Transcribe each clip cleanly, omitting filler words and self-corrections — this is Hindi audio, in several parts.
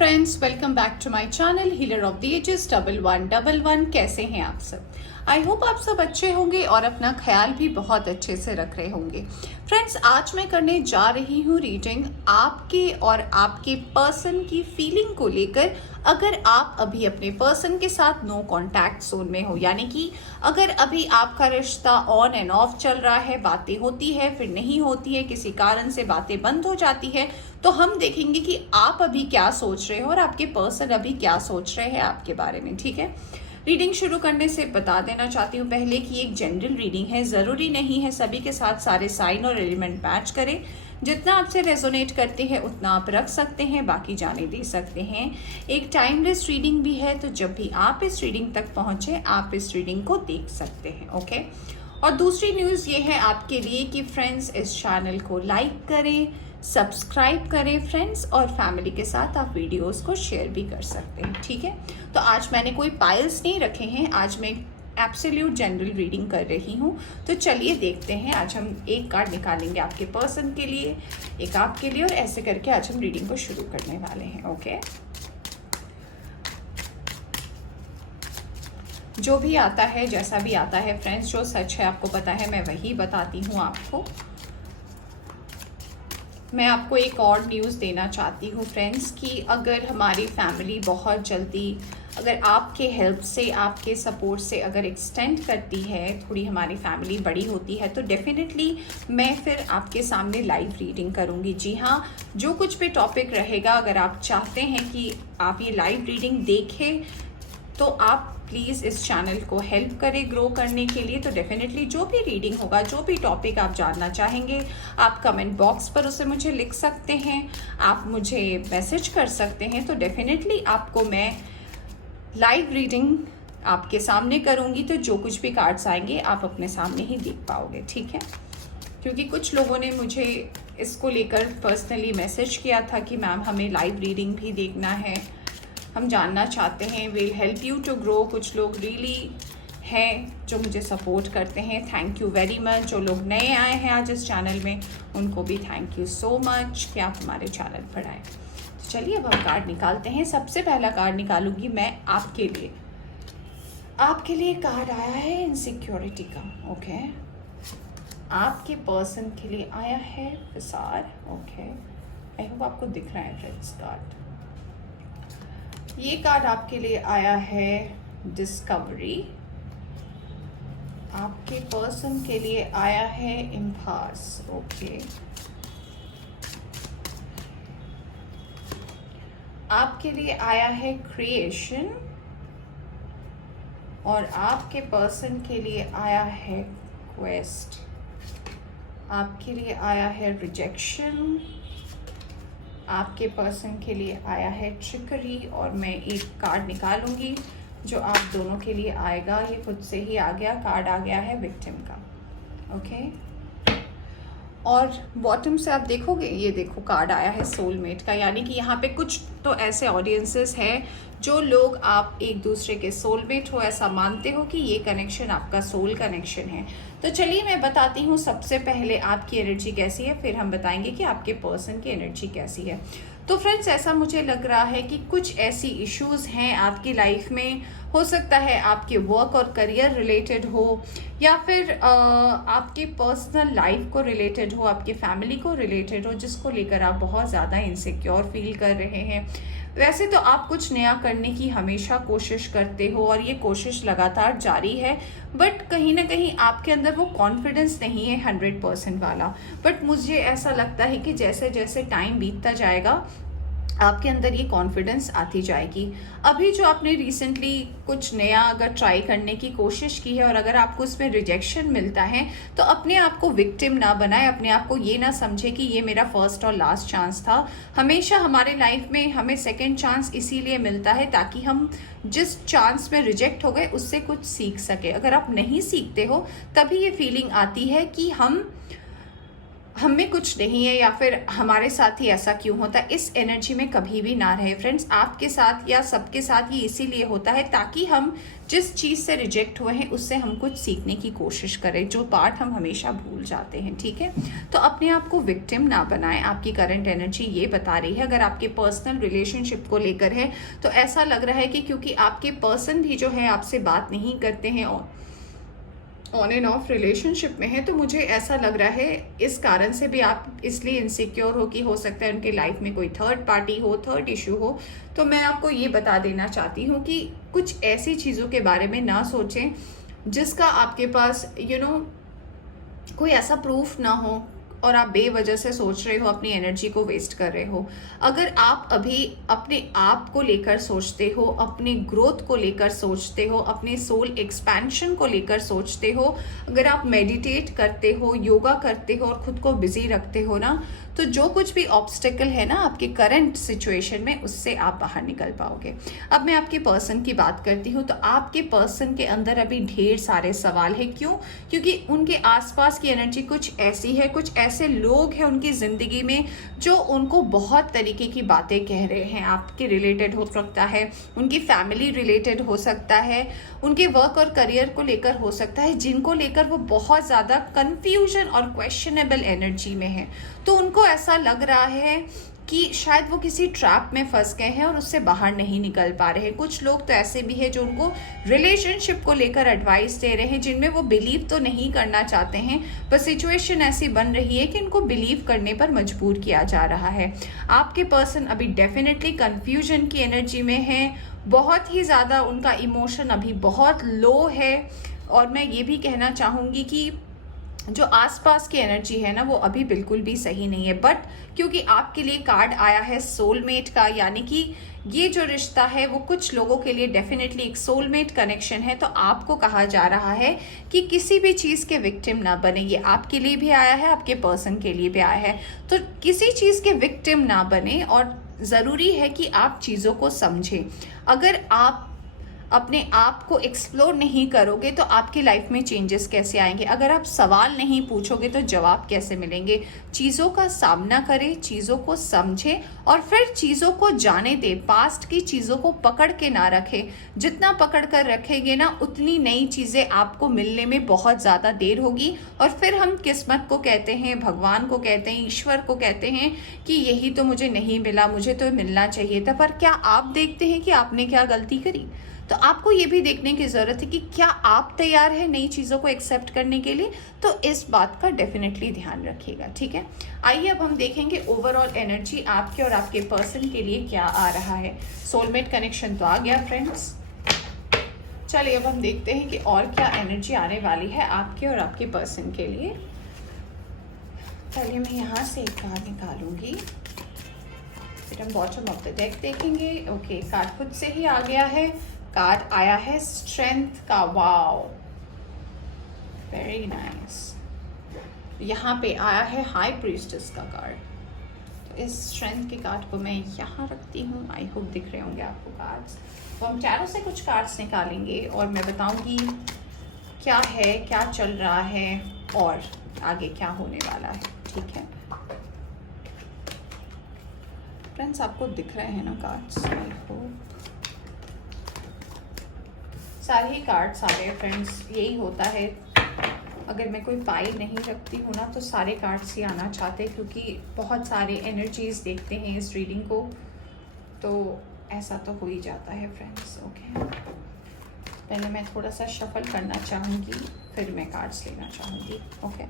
Friends, welcome back to my channel healer of the ages 1111। कैसे हैं आप सब? आई होप आप सब अच्छे होंगे और अपना ख्याल भी बहुत अच्छे से रख रहे होंगे। फ्रेंड्स, आज मैं करने जा रही हूँ रीडिंग आपके और आपके पर्सन की फीलिंग को लेकर। अगर आप अभी अपने पर्सन के साथ नो कॉन्टैक्ट जोन में हो, यानी कि अगर अभी आपका रिश्ता ऑन एंड ऑफ चल रहा है, बातें होती है फिर नहीं होती है, किसी कारण से बातें बंद हो जाती है, तो हम देखेंगे कि आप अभी क्या सोच रहे हो और आपके पर्सन अभी क्या सोच रहे हैं आपके बारे में। ठीक है, रीडिंग शुरू करने से बता देना चाहती हूँ पहले कि एक जनरल रीडिंग है, ज़रूरी नहीं है सभी के साथ सारे साइन और एलिमेंट मैच करें। जितना आपसे रेजोनेट करते हैं उतना आप रख सकते हैं, बाकी जाने दे सकते हैं। एक टाइमलेस रीडिंग भी है, तो जब भी आप इस रीडिंग तक पहुँचे आप इस रीडिंग को देख सकते हैं। ओके, और दूसरी न्यूज़ ये है आपके लिए कि फ्रेंड्स, इस चैनल को लाइक करें, सब्सक्राइब करें फ्रेंड्स, और फैमिली के साथ आप वीडियोस को शेयर भी कर सकते हैं। ठीक है, तो आज मैंने कोई पाइल्स नहीं रखे हैं, आज मैं एब्सोल्यूट जनरल रीडिंग कर रही हूँ। तो चलिए देखते हैं। आज हम एक कार्ड निकालेंगे आपके पर्सन के लिए, एक आपके लिए, और ऐसे करके आज हम रीडिंग को शुरू करने वाले हैं। ओके, जो भी आता है, जैसा भी आता है फ्रेंड्स, जो सच है आपको पता है, मैं वही बताती हूँ आपको। मैं आपको एक और न्यूज़ देना चाहती हूँ फ्रेंड्स कि अगर हमारी फैमिली बहुत जल्दी, अगर आपके हेल्प से, आपके सपोर्ट से अगर एक्सटेंड करती है, थोड़ी हमारी फैमिली बड़ी होती है, तो डेफिनेटली मैं फिर आपके सामने लाइव रीडिंग करूँगी। जी हाँ, जो कुछ भी टॉपिक रहेगा, अगर आप चाहते हैं कि आप ये लाइव रीडिंग देखें तो आप प्लीज़ इस चैनल को हेल्प करें ग्रो करने के लिए। तो डेफिनेटली जो भी रीडिंग होगा, जो भी टॉपिक आप जानना चाहेंगे, आप कमेंट बॉक्स पर उसे मुझे लिख सकते हैं, आप मुझे मैसेज कर सकते हैं। तो डेफिनेटली आपको मैं लाइव रीडिंग आपके सामने करूँगी, तो जो कुछ भी कार्ड्स आएंगे आप अपने सामने ही देख पाओगे। ठीक है, क्योंकि कुछ लोगों ने मुझे इसको लेकर पर्सनली मैसेज किया था कि मैम हमें लाइव रीडिंग भी देखना है, हम जानना चाहते हैं, will help you to grow. कुछ लोग रियली हैं जो मुझे सपोर्ट करते हैं, थैंक यू वेरी मच। जो लोग नए आए हैं आज इस चैनल में, उनको भी थैंक यू सो मच कि आप हमारे चैनल पर आए। तो चलिए अब हम कार्ड निकालते हैं। सबसे पहला कार्ड निकालूंगी मैं आपके लिए। आपके लिए कार्ड आया है इनसिक्योरिटी का। ओके, आपके पर्सन के लिए आया है विसार। ओके, आई होप आपको दिख रहा है फ्रेंड्स कार्ड। ये कार्ड आपके लिए आया है डिस्कवरी। आपके पर्सन के लिए आया है इम्पास। ओके, आपके लिए आया है क्रिएशन, और आपके पर्सन के लिए आया है क्वेस्ट। आपके लिए आया है रिजेक्शन, आपके पर्सन के लिए आया है ट्रिकरी, और मैं एक कार्ड निकालूंगी जो आप दोनों के लिए आएगा। ये खुद से ही आ गया, कार्ड आ गया है विक्टिम का। ओके, और बॉटम से आप देखोगे, ये देखो कार्ड आया है सोलमेट का, यानी कि यहाँ पे कुछ तो ऐसे ऑडियंसेस हैं जो लोग आप एक दूसरे के सोलमेट हो, ऐसा मानते हो कि ये कनेक्शन आपका सोल कनेक्शन है। तो चलिए मैं बताती हूँ सबसे पहले आपकी एनर्जी कैसी है, फिर हम बताएंगे कि आपके पर्सन की एनर्जी कैसी है। तो फ्रेंड्स, ऐसा मुझे लग रहा है कि कुछ ऐसी इश्यूज हैं आपकी लाइफ में, हो सकता है आपके वर्क और करियर रिलेटेड हो, या फिर आपके पर्सनल लाइफ को रिलेटेड हो, आपकी फैमिली को रिलेटेड हो, जिसको लेकर आप बहुत ज़्यादा इनसिक्योर फील कर रहे हैं। वैसे तो आप कुछ नया करने की हमेशा कोशिश करते हो और ये कोशिश लगातार जारी है, बट कहीं ना कहीं आपके अंदर वो कॉन्फिडेंस नहीं है 100% वाला। बट मुझे ऐसा लगता है कि जैसे जैसे टाइम बीतता जाएगा आपके अंदर ये कॉन्फिडेंस आती जाएगी। अभी जो आपने रिसेंटली कुछ नया अगर ट्राई करने की कोशिश की है और अगर आपको उसमें रिजेक्शन मिलता है, तो अपने आप को विक्टिम ना बनाए, अपने आप को ये ना समझे कि ये मेरा फर्स्ट और लास्ट चांस था। हमेशा हमारे लाइफ में हमें सेकेंड चांस इसीलिए मिलता है ताकि हम जिस चांस में रिजेक्ट हो गए उससे कुछ सीख सके। अगर आप नहीं सीखते हो तभी ये फीलिंग आती है कि हम में कुछ नहीं है या फिर हमारे साथ ही ऐसा क्यों होता है, इस एनर्जी में कभी भी ना रहे फ्रेंड्स। आपके साथ या सबके साथ ये इसीलिए होता है ताकि हम जिस चीज़ से रिजेक्ट हुए हैं उससे हम कुछ सीखने की कोशिश करें, जो पार्ट हम हमेशा भूल जाते हैं, ठीक है। तो अपने आप को विक्टिम ना बनाएं। आपकी करंट एनर्जी ये बता रही है, अगर आपके पर्सनल रिलेशनशिप को लेकर है तो ऐसा लग रहा है कि क्योंकि आपके पर्सन भी जो है आपसे बात नहीं करते हैं और ऑन एंड ऑफ रिलेशनशिप में है, तो मुझे ऐसा लग रहा है इस कारण से भी आप इसलिए इनसिक्योर हो कि हो सकता है उनके लाइफ में कोई थर्ड पार्टी हो, थर्ड इशू हो। तो मैं आपको ये बता देना चाहती हूँ कि कुछ ऐसी चीज़ों के बारे में ना सोचें जिसका आपके पास कोई ऐसा प्रूफ ना हो और आप बेवजह से सोच रहे हो, अपनी एनर्जी को वेस्ट कर रहे हो। अगर आप अभी अपने आप को लेकर सोचते हो, अपने ग्रोथ को लेकर सोचते हो, अपने सोल एक्सपेंशन को लेकर सोचते हो, अगर आप मेडिटेट करते हो, योगा करते हो और खुद को बिजी रखते हो ना, तो जो कुछ भी ऑब्स्टेकल है ना आपके करंट सिचुएशन में, उससे आप बाहर निकल पाओगे। अब मैं आपके पर्सन की बात करती हूँ, तो आपके पर्सन के अंदर अभी ढेर सारे सवाल है। क्यों? क्योंकि उनके आसपास की एनर्जी कुछ ऐसी है, कुछ ऐसे लोग हैं उनकी ज़िंदगी में जो उनको बहुत तरीके की बातें कह रहे हैं। आपके रिलेटेड हो सकता है, उनकी फैमिली रिलेटेड हो सकता है, उनके वर्क और करियर को लेकर हो सकता है, जिनको लेकर वो बहुत ज़्यादा कन्फ्यूजन और क्वेश्चनेबल एनर्जी में है। तो उनको ऐसा लग रहा है कि शायद वो किसी ट्रैप में फंस गए हैं और उससे बाहर नहीं निकल पा रहे हैं। कुछ लोग तो ऐसे भी हैं जो उनको रिलेशनशिप को लेकर एडवाइस दे रहे हैं, जिनमें वो बिलीव तो नहीं करना चाहते हैं, पर सिचुएशन ऐसी बन रही है कि उनको बिलीव करने पर मजबूर किया जा रहा है। आपके पर्सन अभी डेफिनेटली कन्फ्यूजन की एनर्जी में है, बहुत ही ज़्यादा उनका इमोशन अभी बहुत लो है। और मैं ये भी कहना चाहूँगी कि जो आसपास की एनर्जी है ना वो अभी बिल्कुल भी सही नहीं है। बट क्योंकि आपके लिए कार्ड आया है सोलमेट का, यानी कि ये जो रिश्ता है वो कुछ लोगों के लिए डेफिनेटली एक सोलमेट कनेक्शन है, तो आपको कहा जा रहा है कि किसी भी चीज़ के विक्टिम ना बने। ये आपके लिए भी आया है, आपके पर्सन के लिए भी आया है। तो किसी चीज़ के विक्टिम ना बने और ज़रूरी है कि आप चीज़ों को समझें। अगर आप अपने आप को एक्सप्लोर नहीं करोगे तो आपकी लाइफ में चेंजेस कैसे आएंगे? अगर आप सवाल नहीं पूछोगे तो जवाब कैसे मिलेंगे? चीज़ों का सामना करें, चीज़ों को समझें और फिर चीज़ों को जाने दें। पास्ट की चीज़ों को पकड़ के ना रखें। जितना पकड़ कर रखेंगे ना, उतनी नई चीज़ें आपको मिलने में बहुत ज़्यादा देर होगी और फिर हम किस्मत को कहते हैं, भगवान को कहते हैं, ईश्वर को कहते हैं कि यही तो मुझे नहीं मिला, मुझे तो मिलना चाहिए था। पर क्या आप देखते हैं कि आपने क्या गलती करी? तो आपको ये भी देखने की ज़रूरत है कि क्या आप तैयार हैं नई चीज़ों को एक्सेप्ट करने के लिए। तो इस बात का डेफिनेटली ध्यान रखिएगा, ठीक है। आइए अब हम देखेंगे ओवरऑल एनर्जी आपके और आपके पर्सन के लिए क्या आ रहा है। सोलमेट कनेक्शन तो आ गया फ्रेंड्स। चलिए अब हम देखते हैं कि और क्या एनर्जी आने वाली है आपके और आपके पर्सन के लिए। पहले मैं यहाँ से एक कार्ड निकालूंगी, फिर हम बॉटम ऑफ द डेक देखेंगे। ओके, कार्ड खुद से ही आ गया है। कार्ड आया है स्ट्रेंथ का। Wow, very nice. यहाँ पे आया है हाई प्रीस्टेस का कार्ड। तो इस स्ट्रेंथ के कार्ड को मैं यहाँ रखती हूँ। आई होप दिख रहे होंगे आपको कार्ड्स। तो हम चारों से कुछ कार्ड्स निकालेंगे और मैं बताऊँगी क्या है, क्या चल रहा है और आगे क्या होने वाला है, ठीक है फ्रेंड्स। आपको दिख रहे हैं ना कार्ड्स? आई होप सारे ही कार्ड्स आ गए फ्रेंड्स। यही होता है, अगर मैं कोई फाइल नहीं रखती हूँ ना तो सारे कार्ड्स ही आना चाहते हैं, क्योंकि बहुत सारे एनर्जीज देखते हैं इस रीडिंग को, तो ऐसा तो हो ही जाता है फ्रेंड्स। ओके, पहले मैं थोड़ा सा शफल करना चाहूँगी, फिर मैं कार्ड्स लेना चाहूँगी। ओके,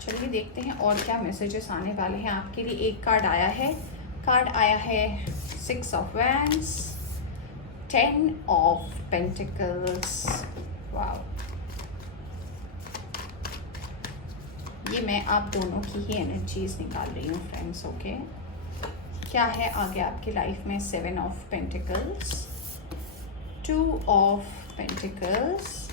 चलिए देखते हैं और क्या मैसेजेस आने वाले हैं आपके लिए। एक कार्ड आया है, कार्ड आया है 6 of wands, 10 of pentacles. Wow, ये मैं आप दोनों की ही एनर्जीज निकाल रही हूँ फ्रेंड्स। ओके, क्या है आगे आपकी लाइफ में? 7 of pentacles, 2 of pentacles,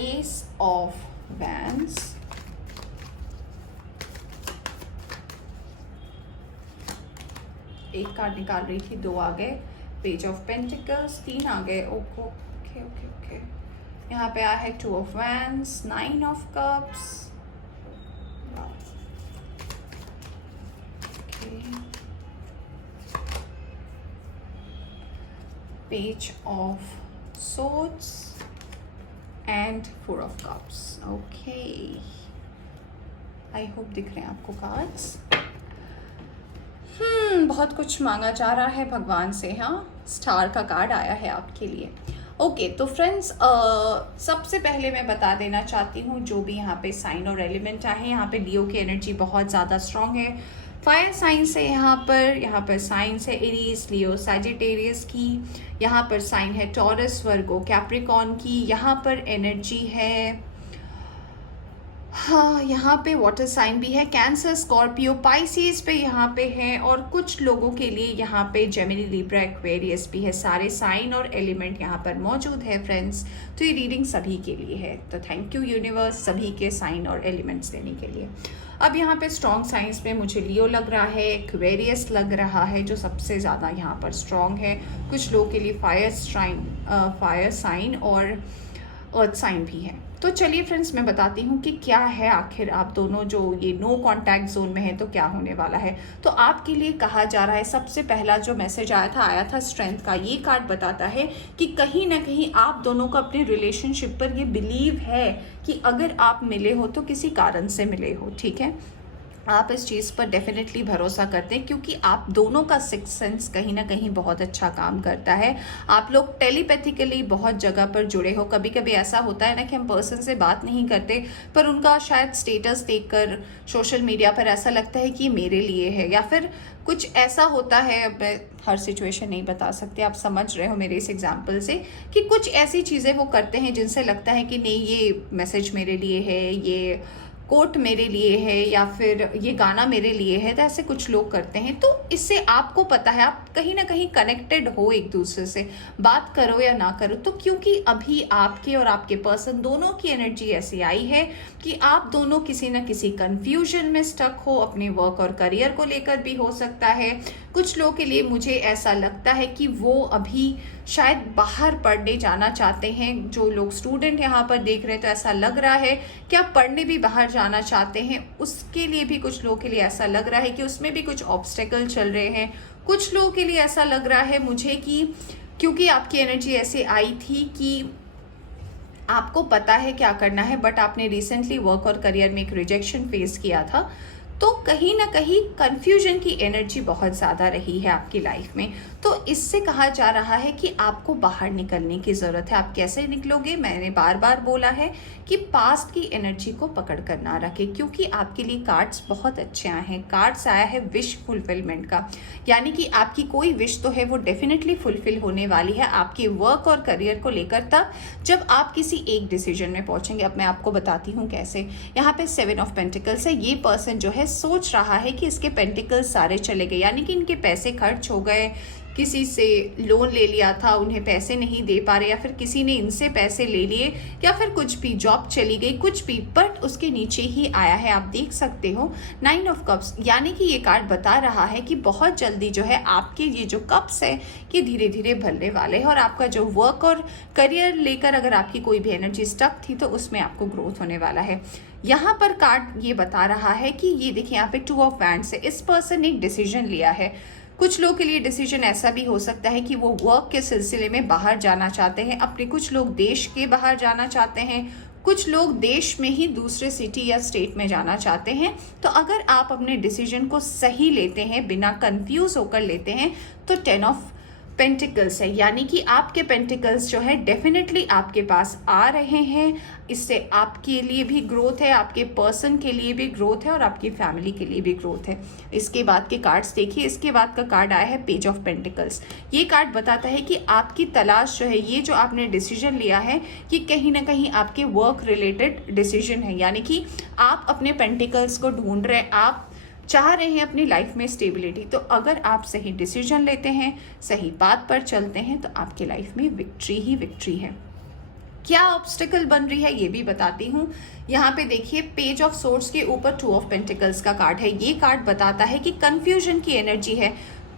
S of wands, एक कार्ड निकाल रही थी, 2 आ गए, पेज ऑफ पेंटिकल्स 3 आ गए। ओके ओके ओके, यहाँ पे आया है 2 of wands, 9 of cups, page of swords and 4 of cups. Okay, I hope दिख रहे हैं आपको कार्ड्स. बहुत कुछ मांगा जा रहा है भगवान से. हाँ, स्टार का कार्ड आया है आपके लिए. ओके, तो फ्रेंड्स, सबसे पहले मैं बता देना चाहती हूँ जो भी यहाँ पे साइन और एलिमेंट आए, यहाँ पे लियो की एनर्जी बहुत ज़्यादा स्ट्रांग है. फायर साइन से यहाँ पर साइन है एरीज, लियो, सैजिटेरियस की. यहाँ पर साइन है टॉरस, वर्गो, कैप्रिकॉर्न की. यहाँ पर एनर्जी है, हाँ, यहाँ पे वाटर साइन भी है, कैंसर, स्कॉर्पियो, पाइसिस पे यहाँ पे है, और कुछ लोगों के लिए यहाँ पे जेमिनी, लिब्रा, एक्वेरियस भी है. सारे साइन और एलिमेंट यहाँ पर मौजूद है फ्रेंड्स. तो ये रीडिंग सभी के लिए है. तो थैंक यू यूनिवर्स सभी के साइन और एलिमेंट्स देने के लिए. अब यहाँ पे स्ट्रॉन्ग साइंस में मुझे लियो लग रहा है, एक्वेरियस लग रहा है जो सबसे ज़्यादा यहाँ पर स्ट्रॉन्ग है. कुछ लोगों के लिए फायर साइन और अर्थ साइन भी है. तो चलिए फ्रेंड्स, मैं बताती हूँ कि क्या है आखिर आप दोनों जो ये नो कांटेक्ट जोन में है तो क्या होने वाला है. तो आपके लिए कहा जा रहा है, सबसे पहला जो मैसेज आया था स्ट्रेंथ का. ये कार्ड बताता है कि कहीं ना कहीं आप दोनों को अपने रिलेशनशिप पर ये बिलीव है कि अगर आप मिले हो तो किसी कारण से मिले हो. ठीक है, आप इस चीज़ पर डेफिनेटली भरोसा करते हैं क्योंकि आप दोनों का सिक्स सेंस कहीं ना कहीं बहुत अच्छा काम करता है. आप लोग टेलीपैथिकली बहुत जगह पर जुड़े हो. कभी कभी ऐसा होता है ना कि हम पर्सन से बात नहीं करते पर उनका शायद स्टेटस देखकर सोशल मीडिया पर ऐसा लगता है कि मेरे लिए है, या फिर कुछ ऐसा होता है. अब मैं हर सिचुएशन नहीं बता सकती, आप समझ रहे हो मेरे इस एग्जाम्पल से, कि कुछ ऐसी चीज़ें वो करते हैं जिनसे लगता है कि नहीं ये मैसेज मेरे लिए है, ये कोट मेरे लिए है, या फिर ये गाना मेरे लिए है. तो ऐसे कुछ लोग करते हैं. तो इससे आपको पता है आप कहीं ना कहीं कनेक्टेड हो एक दूसरे से, बात करो या ना करो. तो क्योंकि अभी आपके और आपके पर्सन दोनों की एनर्जी ऐसी आई है कि आप दोनों किसी न किसी कंफ्यूजन में स्टक हो. अपने वर्क और करियर को लेकर भी हो सकता है. कुछ लोगों के लिए मुझे ऐसा लगता है कि वो अभी शायद बाहर पढ़ने जाना चाहते हैं. जो लोग स्टूडेंट यहाँ पर देख रहे हैं तो ऐसा लग रहा है कि आप पढ़ने भी बाहर जाना चाहते हैं. उसके लिए भी कुछ लोगों के लिए ऐसा लग रहा है कि उसमें भी कुछ ऑब्स्टेकल चल रहे हैं. कुछ लोगों के लिए ऐसा लग रहा है मुझे कि क्योंकि आपकी एनर्जी ऐसे आई थी कि आपको पता है क्या करना है, बट आपने रिसेंटली वर्क और करियर में एक रिजेक्शन फेस किया था. तो कहीं ना कहीं कंफ्यूजन की एनर्जी बहुत ज़्यादा रही है आपकी लाइफ में. तो इससे कहा जा रहा है कि आपको बाहर निकलने की ज़रूरत है. आप कैसे निकलोगे? मैंने बार बार बोला है कि पास्ट की एनर्जी को पकड़ कर ना रखें, क्योंकि आपके लिए कार्ड्स बहुत अच्छे आए हैं. कार्ड्स आया है विश फुलफिलमेंट का, यानी कि आपकी कोई विश तो है वो डेफिनेटली फुलफिल होने वाली है आपके वर्क और करियर को लेकर, तब जब आप किसी एक डिसीजन में पहुंचेंगे. अब मैं आपको बताती हूँ कैसे. यहाँ पे 7 ऑफ पेंटिकल्स है. ये पर्सन जो है सोच रहा है कि इसके पेंटिकल्स सारे चले गए, यानी कि इनके पैसे खर्च हो गए, किसी से लोन ले लिया था, उन्हें पैसे नहीं दे पा रहे, या फिर किसी ने इनसे पैसे ले लिए, या फिर कुछ भी, जॉब चली गई, कुछ भी. बट उसके नीचे ही आया है, आप देख सकते हो 9 ऑफ कप्स, यानी कि ये कार्ड बता रहा है कि बहुत जल्दी जो है आपके ये जो कप्स है ये धीरे धीरे भरने वाले हैं. और आपका जो वर्क और करियर लेकर अगर आपकी कोई भी एनर्जी स्टक थी तो उसमें आपको ग्रोथ होने वाला है. यहाँ पर कार्ड ये बता रहा है कि ये देखिए यहाँ पे 2 ऑफ वैंड्स है. इस पर्सन ने एक डिसीजन लिया है. कुछ लोग के लिए डिसीजन ऐसा भी हो सकता है कि वो वर्क के सिलसिले में बाहर जाना चाहते हैं अपने. कुछ लोग देश के बाहर जाना चाहते हैं, कुछ लोग देश में ही दूसरे सिटी या स्टेट में जाना चाहते हैं. तो अगर आप अपने डिसीजन को सही लेते हैं, बिना कंफ्यूज होकर लेते हैं, तो 10 ऑफ पेंटिकल्स है, यानी कि आपके पेंटिकल्स जो है डेफिनेटली आपके पास आ रहे हैं. इससे आपके लिए भी ग्रोथ है, आपके पर्सन के लिए भी ग्रोथ है, और आपकी फैमिली के लिए भी ग्रोथ है. इसके बाद के कार्ड्स देखिए. इसके बाद का कार्ड आया है पेज ऑफ पेंटिकल्स. ये कार्ड बताता है कि आपकी तलाश जो है, ये जो आपने डिसीजन लिया है, ये कहीं ना कहीं आपके वर्क रिलेटेड डिसीजन है. यानी कि आप अपने पेंटिकल्स को ढूंढ रहे हैं, आप चाह रहे हैं अपनी लाइफ में स्टेबिलिटी. तो अगर आप सही डिसीजन लेते हैं, सही बात पर चलते हैं, तो आपके लाइफ में विक्ट्री ही विक्ट्री है. क्या ऑब्स्टिकल बन रही है ये भी बताती हूँ. यहाँ पे देखिए पेज ऑफ सोर्ड्स के ऊपर 2 ऑफ पेंटिकल्स का कार्ड है. ये कार्ड बताता है कि कंफ्यूजन की एनर्जी है.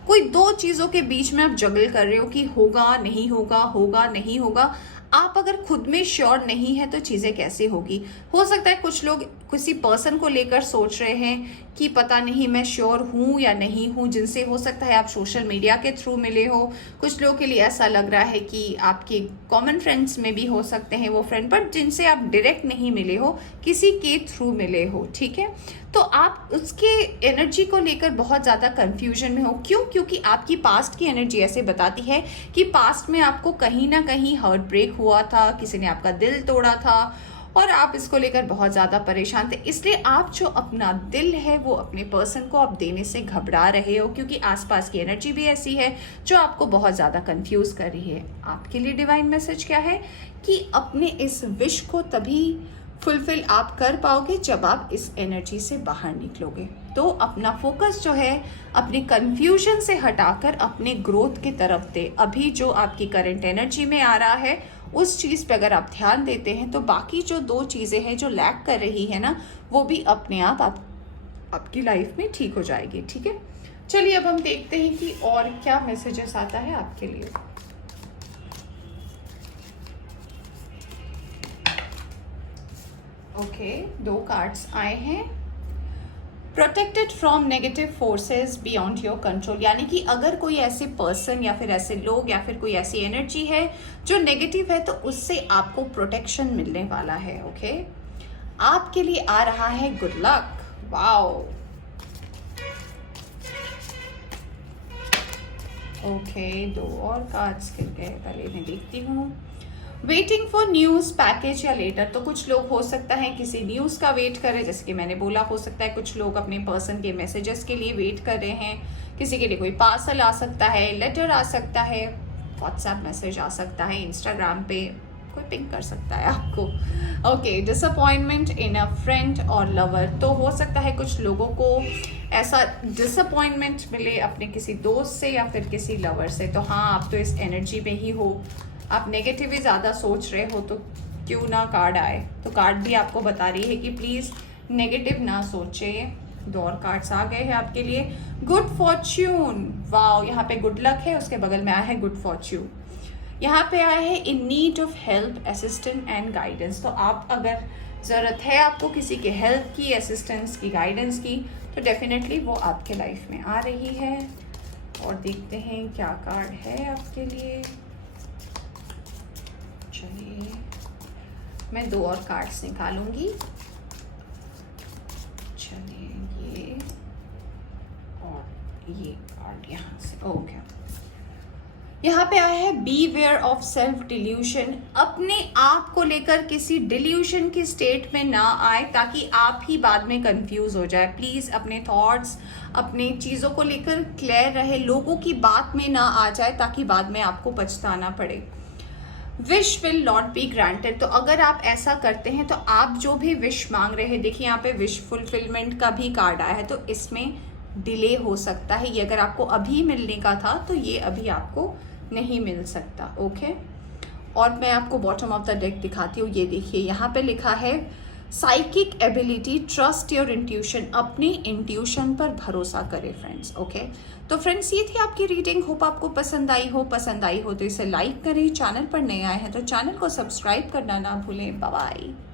कोई दो चीज़ों के बीच में आप जगल कर रहे हो कि होगा नहीं होगा, होगा नहीं होगा. आप अगर खुद में श्योर नहीं है तो चीज़ें कैसे होगी। हो सकता है कुछ लोग किसी पर्सन को लेकर सोच रहे हैं कि पता नहीं मैं श्योर हूँ या नहीं हूँ, जिनसे हो सकता है आप सोशल मीडिया के थ्रू मिले हो। कुछ लोगों के लिए ऐसा लग रहा है कि आपके कॉमन फ्रेंड्स में भी हो सकते हैं वो फ्रेंड, बट जिनसे आप डायरेक्ट नहीं मिले हो, किसी के थ्रू मिले हो, ठीक है। तो आप उसके एनर्जी को लेकर बहुत ज़्यादा कंफ्यूजन में हो। क्यों? क्योंकि आपकी पास्ट की एनर्जी ऐसे बताती है कि पास्ट में आपको कहीं ना कहीं हार्ट ब्रेक हुआ था, किसी ने आपका दिल तोड़ा था और आप इसको लेकर बहुत ज़्यादा परेशान थे। इसलिए आप जो अपना दिल है वो अपने पर्सन को आप देने से घबरा रहे हो, क्योंकि आसपास की एनर्जी भी ऐसी है जो आपको बहुत ज़्यादा कंफ्यूज कर रही है। आपके लिए डिवाइन मैसेज क्या है कि अपने इस विश को तभी फुलफिल आप कर पाओगे जब आप इस एनर्जी से बाहर निकलोगे। तो अपना फोकस जो है अपने कंफ्यूजन से हटाकर अपने ग्रोथ की तरफ दे। अभी जो आपकी करंट एनर्जी में आ रहा है उस चीज़ पे अगर आप ध्यान देते हैं तो बाकी जो 2 चीज़ें हैं जो लैक कर रही है ना, वो भी अपने आप आपकी लाइफ में ठीक हो जाएगी, ठीक है। चलिए अब हम देखते हैं कि और क्या मैसेजेस आता है आपके लिए। ओके, 2 कार्ड्स आए हैं। Protected from negative forces beyond your control, यानी कि अगर कोई ऐसे पर्सन या फिर ऐसे लोग या फिर कोई ऐसी एनर्जी है जो नेगेटिव है तो उससे आपको प्रोटेक्शन मिलने वाला है। ओके, आपके लिए आ रहा है गुड लक। वाओ, ओके, 2 और कार्ड्स गिर गए, पहले मैं देखती हूँ। वेटिंग फॉर न्यूज़, पैकेज या लेटर, तो कुछ लोग हो सकता है किसी न्यूज़ का वेट करें, जैसे कि मैंने बोला। हो सकता है कुछ लोग अपने पर्सन के मैसेजेस के लिए वेट कर रहे हैं। किसी के लिए कोई पार्सल आ सकता है, लेटर आ सकता है, व्हाट्सएप मैसेज आ सकता है, इंस्टाग्राम पे कोई पिंक कर सकता है आपको। ओके, डिसअपॉइंटमेंट इन अ फ्रेंड और लवर, तो हो सकता है कुछ लोगों को ऐसा डिसअपॉइंटमेंट मिले अपने किसी दोस्त से या फिर किसी लवर से। तो हाँ, आप तो इस एनर्जी में ही हो, आप नेगेटिव ही ज़्यादा सोच रहे हो, तो क्यों ना कार्ड आए। तो कार्ड भी आपको बता रही है कि प्लीज़ नेगेटिव ना सोचे। 2 और कार्ड्स आ गए हैं आपके लिए। गुड फॉर्च्यून, वाओ, यहाँ पे गुड लक है, उसके बगल में आया है गुड फॉर्च्यून। यहाँ पे आया है in need of help, assistant and guidance. तो आप अगर ज़रूरत है आपको किसी के हेल्प की, असिस्टेंस की, गाइडेंस की, तो डेफिनेटली वो आपके लाइफ में आ रही है। और देखते हैं क्या कार्ड है आपके लिए। चलिए मैं 2 और कार्ड्स निकालूंगी। चलिए ये और ये कार्ड यहाँ से। ओके, यहाँ पे आया है बीवेयर ऑफ सेल्फ डिल्यूशन। अपने आप को लेकर किसी डिल्यूशन की स्टेट में ना आए ताकि आप ही बाद में कंफ्यूज हो जाए। प्लीज़ अपने थॉट्स, अपने चीज़ों को लेकर क्लियर रहे, लोगों की बात में ना आ जाए ताकि बाद में आपको पछताना पड़े। Wish will not be granted, तो अगर आप ऐसा करते हैं तो आप जो भी विश मांग रहे हैं, देखिए यहाँ पे विश फुलफिलमेंट का भी कार्ड आया है, तो इसमें डिले हो सकता है। ये अगर आपको अभी मिलने का था तो ये अभी आपको नहीं मिल सकता। ओके, और मैं आपको बॉटम ऑफ द डेक दिखाती हूँ। ये देखिए यहाँ पे लिखा है psychic ability, trust your intuition, अपनी इंट्यूशन पर भरोसा करें फ्रेंड्स। ओके, तो फ्रेंड्स ये थी आपकी रीडिंग। होप आपको पसंद आई हो तो इसे लाइक करें। चैनल पर नए आए हैं तो चैनल को सब्सक्राइब करना ना भूलें। Bye bye.